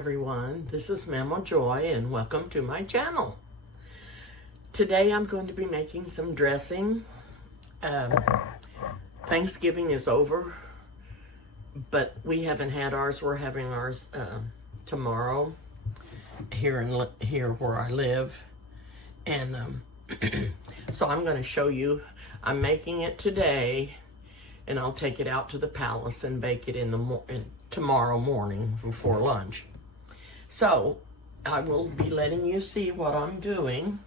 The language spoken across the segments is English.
everyone, this is Mama Joy and welcome to my channel. Today I'm going to be making some dressing. Thanksgiving is over, but we haven't had ours. We're having ours tomorrow here where I live, and so I'm going to show you. I'm making it today, and I'll take it out to the palace and bake it tomorrow morning before lunch. So I will be letting you see what I'm doing.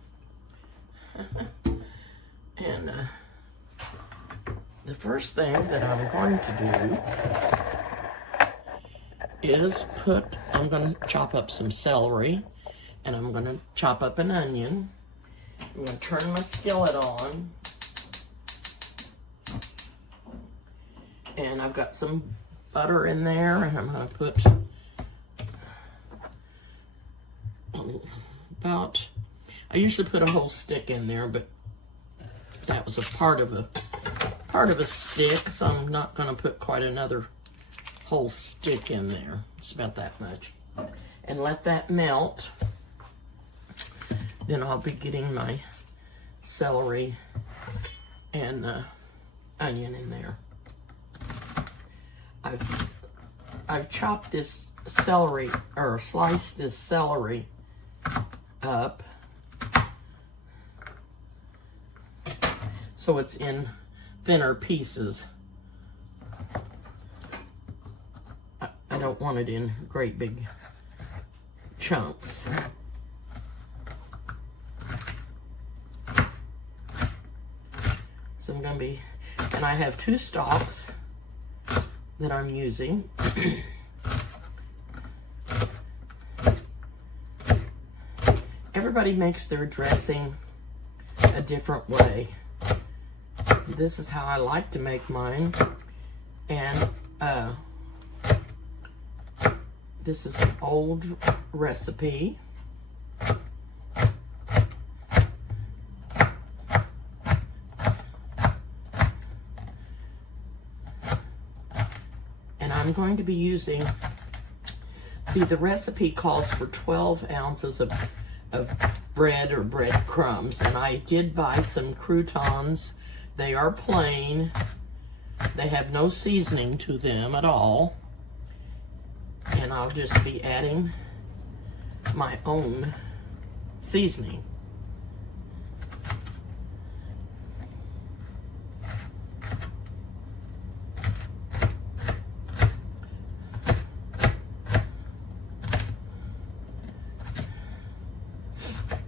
And the first thing that I'm going to do is I'm going to chop up some celery, and I'm going to chop up an onion. I'm going to turn my skillet on, and I've got some butter in there, and I'm going to put I usually put a whole stick in there, but that was a part of a stick, so I'm not going to put quite another whole stick in there. It's about that much. And let that melt. Then I'll be getting my celery and onion in there. I've chopped this celery, or sliced this celery up so it's in thinner pieces. I don't want it in great big chunks. So I'm going to be, and I have 2 stalks that I'm using. Everybody makes their dressing a different way. This is how I like to make mine. And this is an old recipe. And I'm going to be using, see, the recipe calls for 12 ounces of bread or breadcrumbs, and I did buy some croutons. They are plain. They have no seasoning to them at all, and I'll just be adding my own seasoning.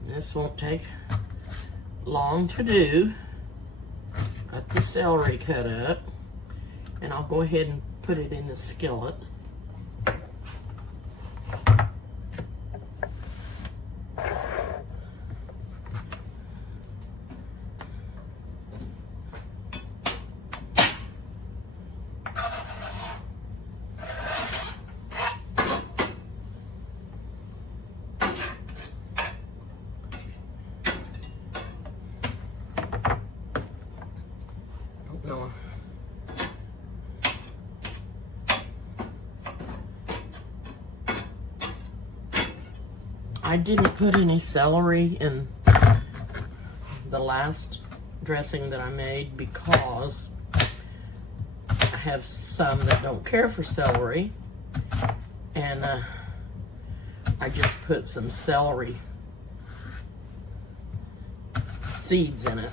This won't take long to do. Got the celery cut up, and I'll go ahead and put it in the skillet. No. I didn't put any celery in the last dressing that I made because I have some that don't care for celery, and I just put some celery seeds in it.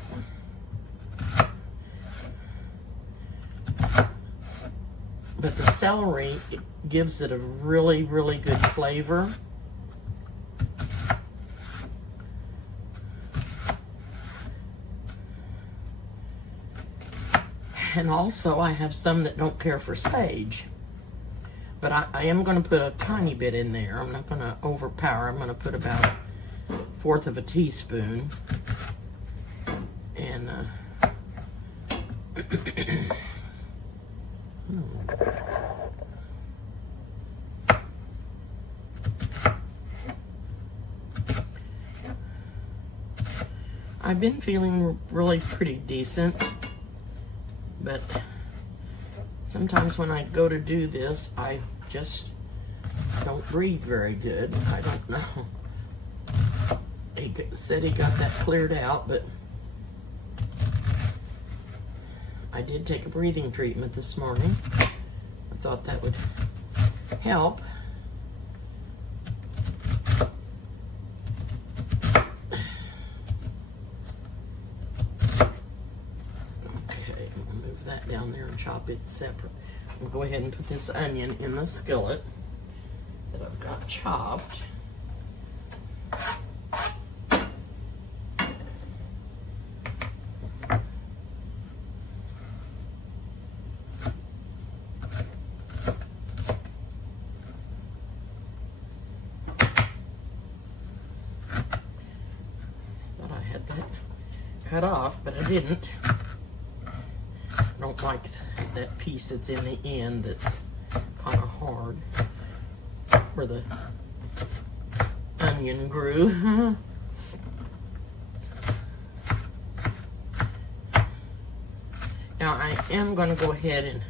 But the celery, it gives it a really, really good flavor. And also, I have some that don't care for sage. But I am going to put a tiny bit in there. I'm not going to overpower. I'm going to put about 1/4 of a teaspoon. And I've been feeling really pretty decent, but sometimes when I go to do this, I just don't breathe very good. I don't know. He said he got that cleared out, but I did take a breathing treatment this morning. I thought that would help. Okay, I'm gonna move that down there and chop it separate. I'm gonna go ahead and put this onion in the skillet that I've got chopped. Cut off, but I didn't. I don't like that piece that's in the end that's kind of hard where the onion grew. Now I am going to go ahead and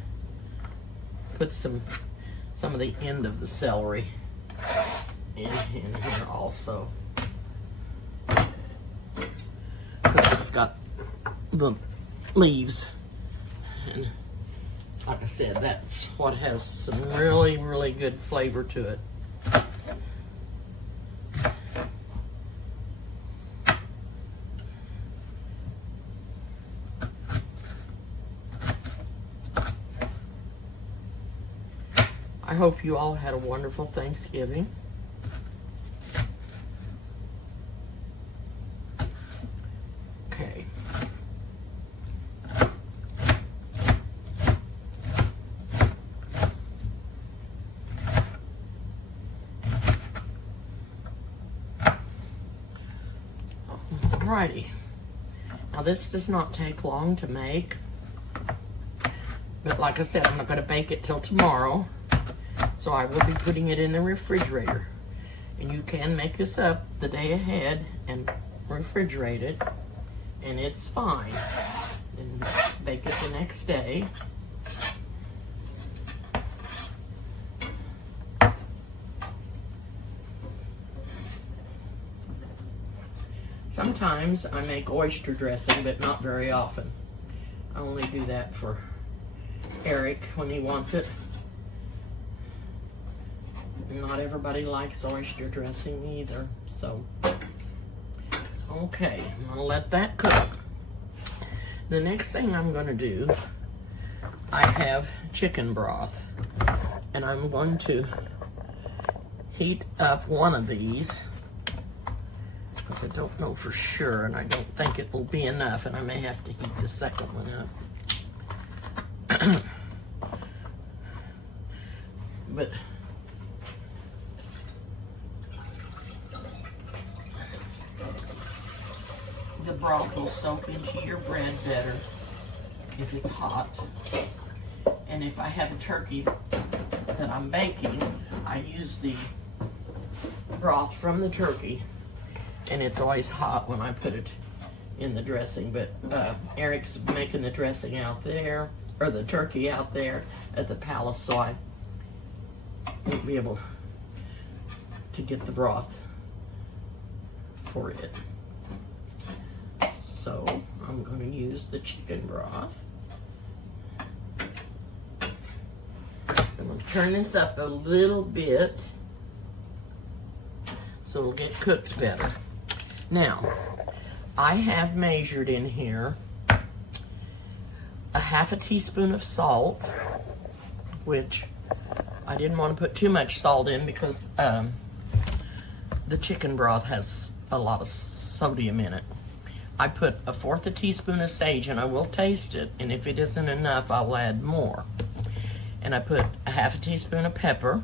put some of the end of the celery in here also. It's got the leaves, and like I said, that's what has some really, really good flavor to it. I hope you all had a wonderful Thanksgiving. Okay. Alrighty. Now this does not take long to make, but like I said, I'm not going to bake it till tomorrow, so I will be putting it in the refrigerator. And you can make this up the day ahead and refrigerate it, and it's fine. And bake it the next day. Sometimes I make oyster dressing, but not very often. I only do that for Eric when he wants it. Not everybody likes oyster dressing either, so. Okay, I'm gonna let that cook. The next thing I'm gonna do, I have chicken broth, and I'm going to heat up one of these, because I don't know for sure, and I don't think it will be enough, and I may have to heat the second one up. But the broth will soak into your bread better if it's hot. And if I have a turkey that I'm baking, I use the broth from the turkey, and it's always hot when I put it in the dressing. But Eric's making the dressing out there, or the turkey out there at the palace, so I won't be able to get the broth for it. So I'm going to use the chicken broth. I'm going to turn this up a little bit so it'll get cooked better. Now, I have measured in here a half a teaspoon of salt, which I didn't want to put too much salt in because the chicken broth has a lot of sodium in it. I put a fourth a teaspoon of sage, and I will taste it, and if it isn't enough, I'll add more. And I put a half a teaspoon of pepper,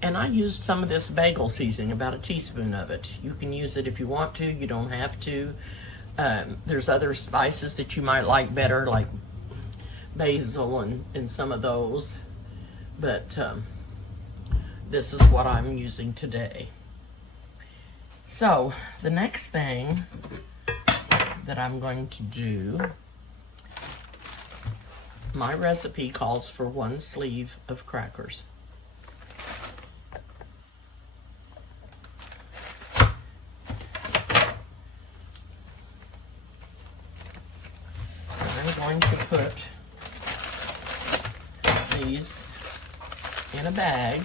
and I used some of this bagel seasoning, about a teaspoon of it. You can use it if you want to, you don't have to. There's other spices that you might like better, like basil and some of those, but this is what I'm using today. So the next thing that I'm going to do, my recipe calls for 1 sleeve of crackers. going to put these in a bag.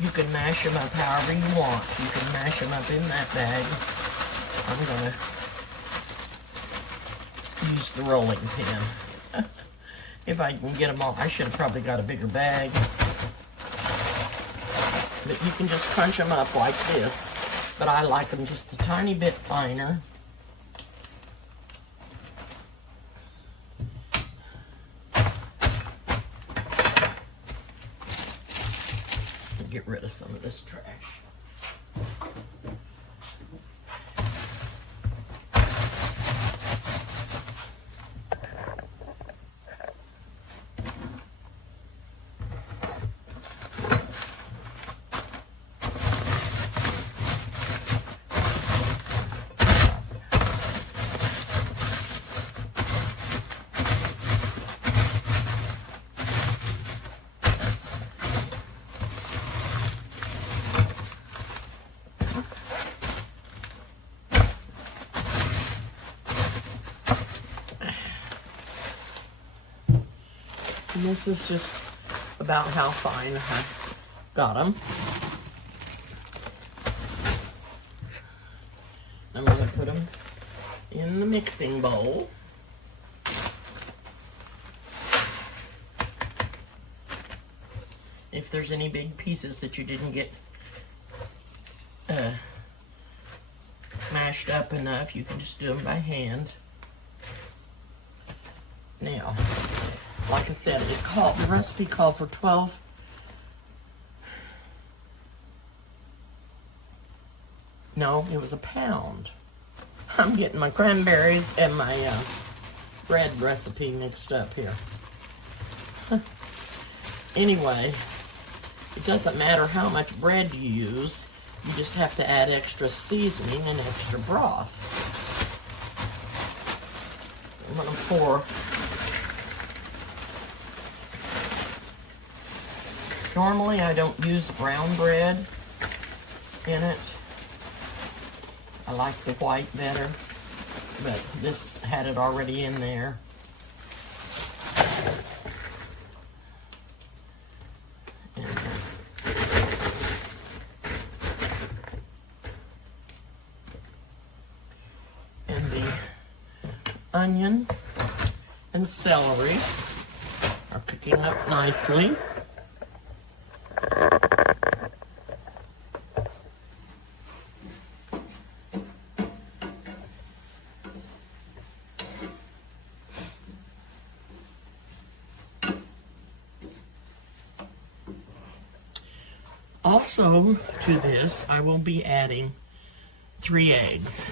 You can mash them up however you want. You can mash them up in that bag. I'm going to use the rolling pin. If I can get them all. I should have probably got a bigger bag. But you can just crunch them up like this. But I like them just a tiny bit finer. Get rid of some of this trash. And this is just about how fine I got them. I'm going to put them in the mixing bowl. If there's any big pieces that you didn't get mashed up enough, you can just do them by hand. Now, like I said, the recipe called for 12. No, it was a pound. I'm getting my cranberries and my bread recipe mixed up here. Anyway, it doesn't matter how much bread you use. You just have to add extra seasoning and extra broth. I'm going to pour. Normally, I don't use brown bread in it. I like the white better, but this had it already in there. And the onion and celery are cooking up nicely. Also, to this, I will be adding 3 eggs.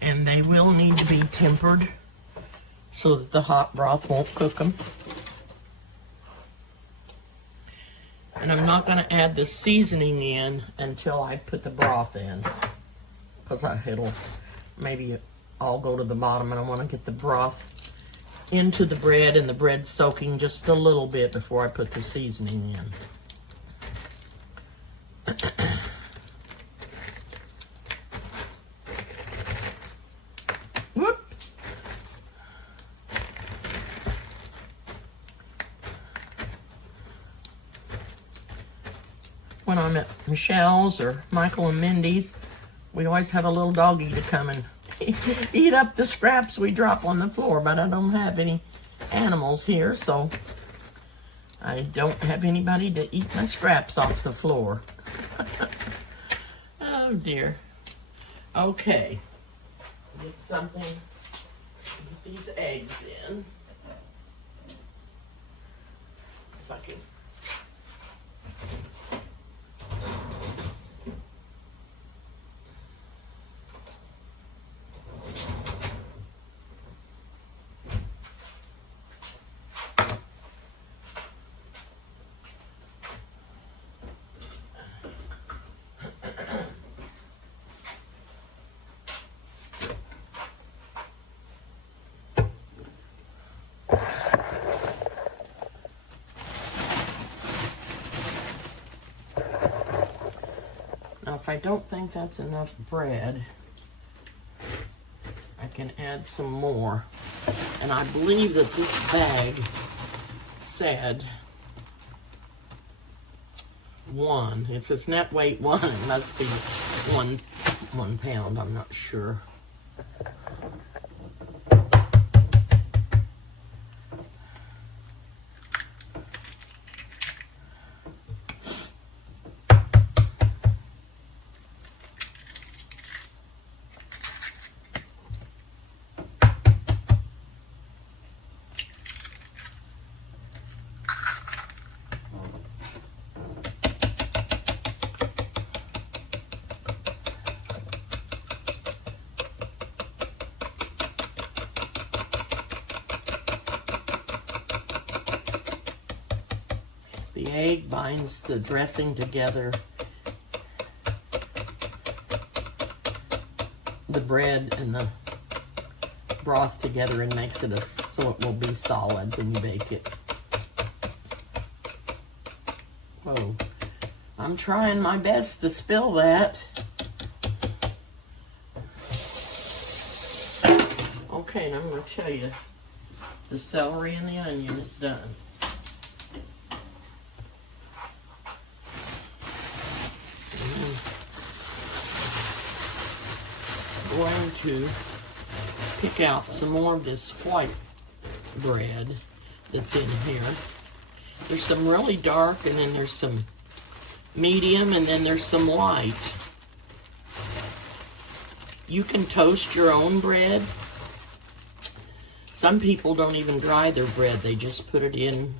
And they will need to be tempered so that the hot broth won't cook them. And I'm not going to add the seasoning in until I put the broth in, because it'll maybe all go to the bottom, and I want to get the broth into the bread and the bread soaking just a little bit before I put the seasoning in. Whoop! When I'm at Michelle's or Michael and Mindy's, we always have a little doggy to come and eat up the scraps we drop on the floor, but I don't have any animals here, so I don't have anybody to eat my scraps off the floor. Oh dear. Okay. Get something, get these eggs in. If I can. if I don't think that's enough bread, I can add some more. And I believe that this bag said 1. It says net weight 1. It must be 1 pound. I'm not sure. The egg binds the dressing together, the bread and the broth together, and makes it so it will be solid when you bake it. Oh, I'm trying my best to spill that. Okay, and I'm going to tell you, the celery and the onion is done. Going to pick out some more of this white bread that's in here. There's some really dark, and then there's some medium, and then there's some light. You can toast your own bread. Some people don't even dry their bread. They just put it in,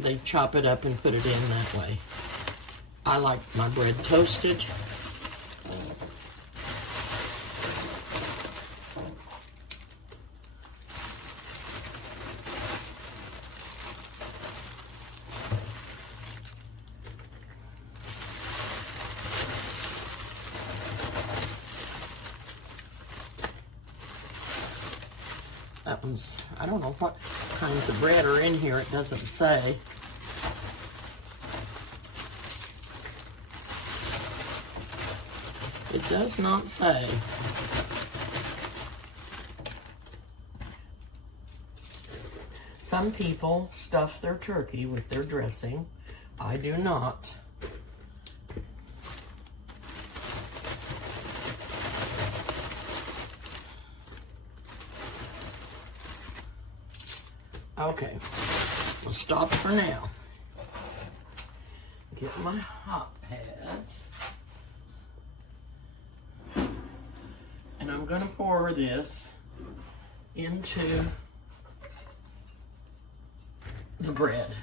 they chop it up and put it in that way. I like my bread toasted. That one's, I don't know what kinds of bread are in here. It doesn't say. It does not say. Some people stuff their turkey with their dressing. I do not. Okay, we'll stop for now. Get my hot pads. And I'm going to pour this into the bread.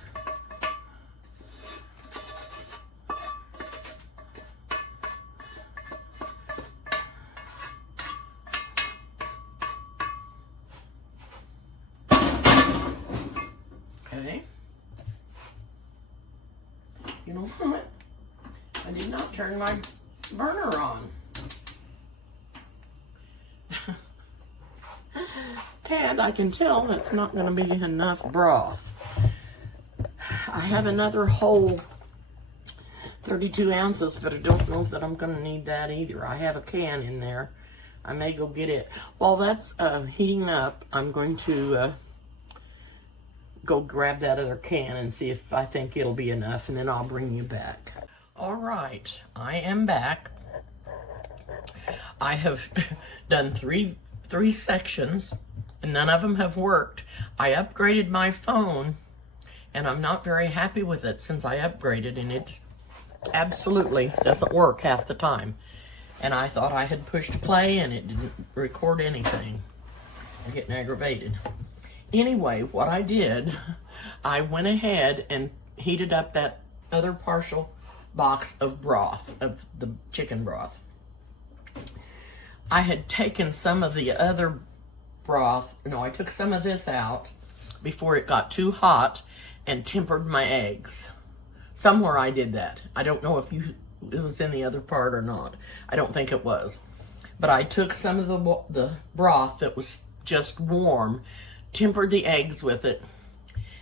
Okay. You know what? I did not turn my burner on. And I can tell that's not going to be enough broth. I have another whole 32 ounces, but I don't know that I'm going to need that either. I have a can in there. I may go get it. While that's heating up, I'm going to go grab that other can and see if I think it'll be enough, and then I'll bring you back. All right, I am back. I have done three sections, and none of them have worked. I upgraded my phone, and I'm not very happy with it since I upgraded, and it absolutely doesn't work half the time. And I thought I had pushed play, and it didn't record anything. I'm getting aggravated. Anyway, what I did, I went ahead and heated up that other partial box of broth, of the chicken broth. I had taken some of the other broth, no, I took some of this out before it got too hot and tempered my eggs. Somewhere I did that. I don't know if it was in the other part or not. I don't think it was. But I took some of the broth that was just warm, tempered the eggs with it,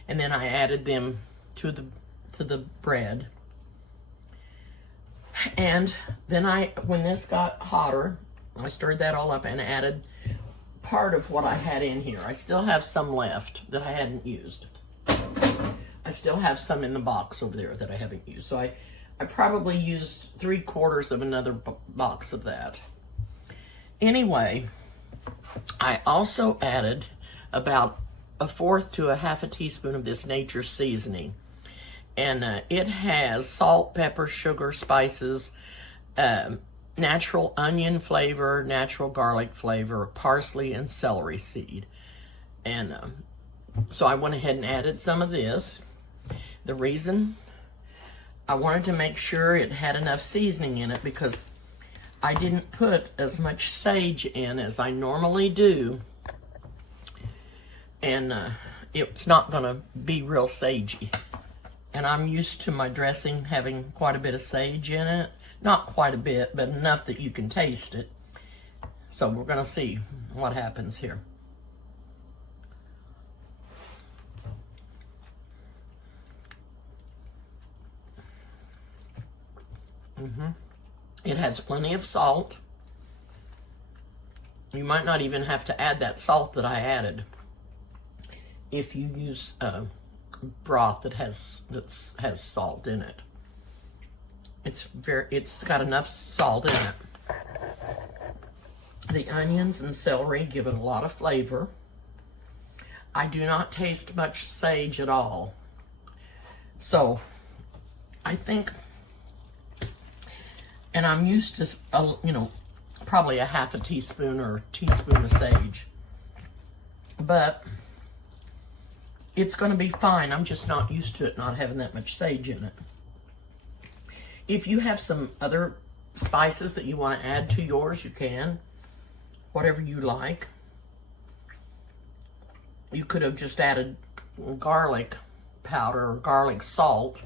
and then I added them to the bread. And then when this got hotter, I stirred that all up and added part of what I had in here. I still have some left that I hadn't used. I still have some in the box over there that I haven't used. So I probably used 3/4 of another box of that. Anyway, I also added about 1/4 to 1/2 teaspoon of this Nature's Seasoning. And it has salt, pepper, sugar, spices, natural onion flavor, natural garlic flavor, parsley, and celery seed. And so I went ahead and added some of this. The reason I wanted to make sure it had enough seasoning in it because I didn't put as much sage in as I normally do. And it's not going to be real sagey. And I'm used to my dressing having quite a bit of sage in it. Not quite a bit, but enough that you can taste it. So we're going to see what happens here. It has plenty of salt. You might not even have to add that salt that I added if you use broth that has salt in it. It's got enough salt in it. The onions and celery give it a lot of flavor. I do not taste much sage at all. So I think, and I'm used to probably 1/2 teaspoon or teaspoon of sage, but it's going to be fine. I'm just not used to it not having that much sage in it. If you have some other spices that you want to add to yours, you can. Whatever you like. You could have just added garlic powder or garlic salt.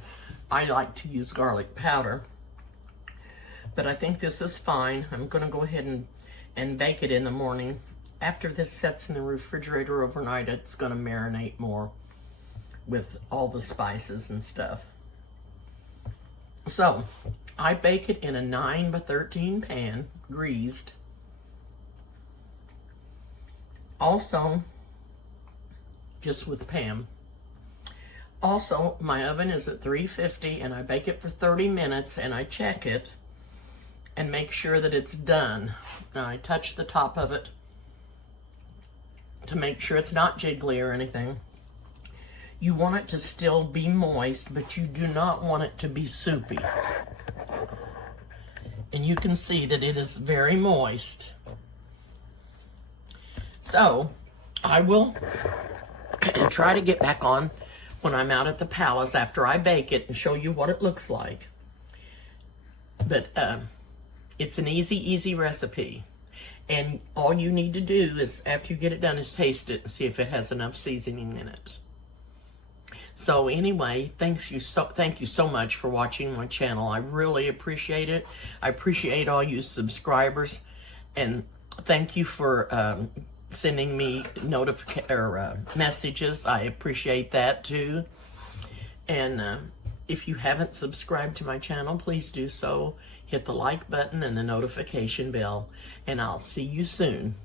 I like to use garlic powder. But I think this is fine. I'm going to go ahead and bake it in the morning. After this sets in the refrigerator overnight, it's going to marinate more with all the spices and stuff. So, I bake it in a 9 by 13 pan, greased. Also, just with Pam. Also, my oven is at 350 and I bake it for 30 minutes and I check it and make sure that it's done. Now, I touch the top of it to make sure it's not jiggly or anything. You want it to still be moist, but you do not want it to be soupy. And you can see that it is very moist. So, I will try to get back on when I'm out at the palace after I bake it and show you what it looks like. But it's an easy recipe. And all you need to do is, after you get it done, is taste it and see if it has enough seasoning in it. So anyway, thank you so much for watching my channel. I really appreciate it. I appreciate all you subscribers, and thank you for sending me messages. I appreciate that too. And if you haven't subscribed to my channel, please do so. Hit the like button and the notification bell, and I'll see you soon.